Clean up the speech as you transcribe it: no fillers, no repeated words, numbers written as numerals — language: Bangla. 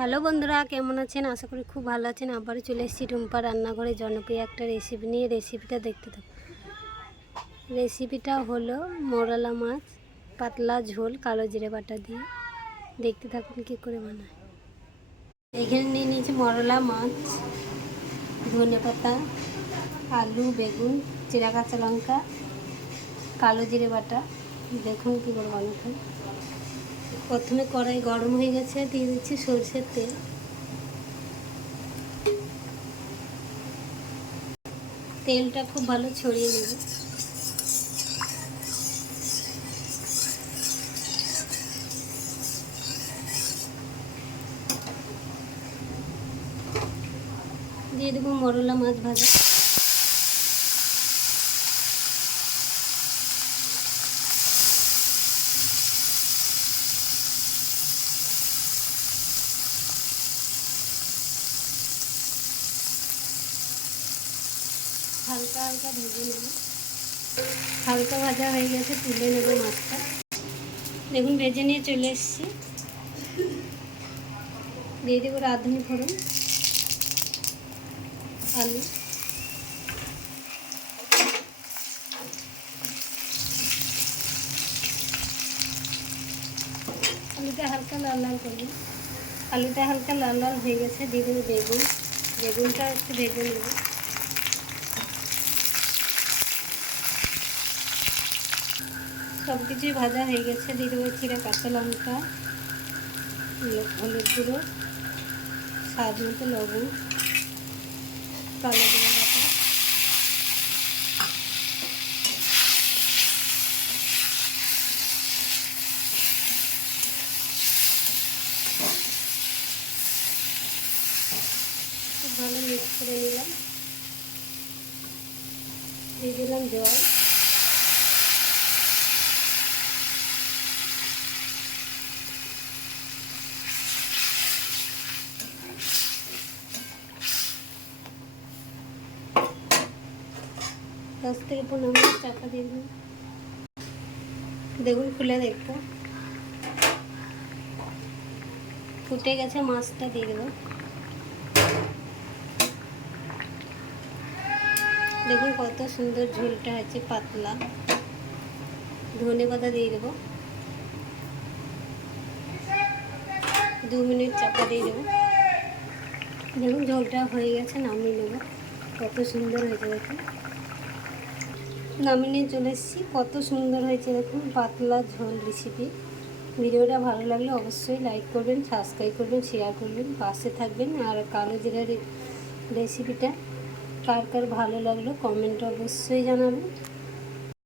হ্যালো বন্ধুরা, কেমন আছেন? আশা করি খুব ভালো আছেন। আবারও চলে এসেছি টুম্পা রান্নাঘরে জনপ্রিয় একটা রেসিপি নিয়ে। রেসিপিটা দেখতে থাকুন। রেসিপিটা হলো মোরলা মাছ পাতলা ঝোল কালো জিরে বাটা দিয়ে। দেখতে থাকুন কী করে বানায়। এখানে নিয়ে নিয়েছি মোরলা মাছ, ধনেপাতা, আলু, বেগুন, জিরা, কাঁচা লঙ্কা, কালো জিরে বাটা। দেখুন কী করে বানাতে। প্রথমে কড়াই গরম হয়ে গেছে, দিয়ে দিচ্ছি সরষের তেল। তেলটা খুব ভালো ছড়িয়ে নেব। দিয়ে দেবো মোরলা মাছ ভাজা। হালকা হালকা ভেজে নেব। হালকা ভাজা হয়ে গেছে, তুলে নেব মাছটা। দেখুন ভেজে নিয়ে চলে এসেছি। দিয়ে দেবো রাঁধুনি ফোড়ন, আলু, আলুটা হালকা লাল লাল করবো। আলুটা হালকা লাল লাল হয়ে গেছে, দিয়ে দেবো বেগুন। বেগুনটা একটু ভেজে নেব। সব কিছুই ভাজা হয়ে গেছে, দিয়ে দেবো চিরা, কাঁচা লঙ্কা, হলুদ গুঁড়ো, স্বাদ মতো লবণ, কালো জিরা বাটা। খুব ভালো মিক্স করে নিলাম। দিয়ে দিলাম জল। দশ থেকে 15 মিনিট চাপা দিয়ে দিলাম। দেখুন খুলে দেখবো, ফুটে গেছে। মাছটা দিয়ে দেবো। দেখুন কত সুন্দর ঝোলটা হয়েছে, পাতলা। ধনেপাতা দিয়ে দেবো। 2 মিনিট চাপা দিয়ে দেবো। দেখুন ঝোলটা হয়ে গেছে, নামিয়ে নেব। কত সুন্দর হয়েছে দেখুন। নামিয়ে নিয়ে চলে এসেছি। কত সুন্দর হয়েছে দেখুন, পাতলা ঝোল রেসিপি। ভিডিওটা ভালো লাগলে অবশ্যই লাইক করবেন, সাবস্ক্রাইব করবেন, শেয়ার করবেন, পাশে থাকবেন। আর কালো জিরার রেসিপিটা কার কার ভালো লাগলো কমেন্টে অবশ্যই জানাবেন।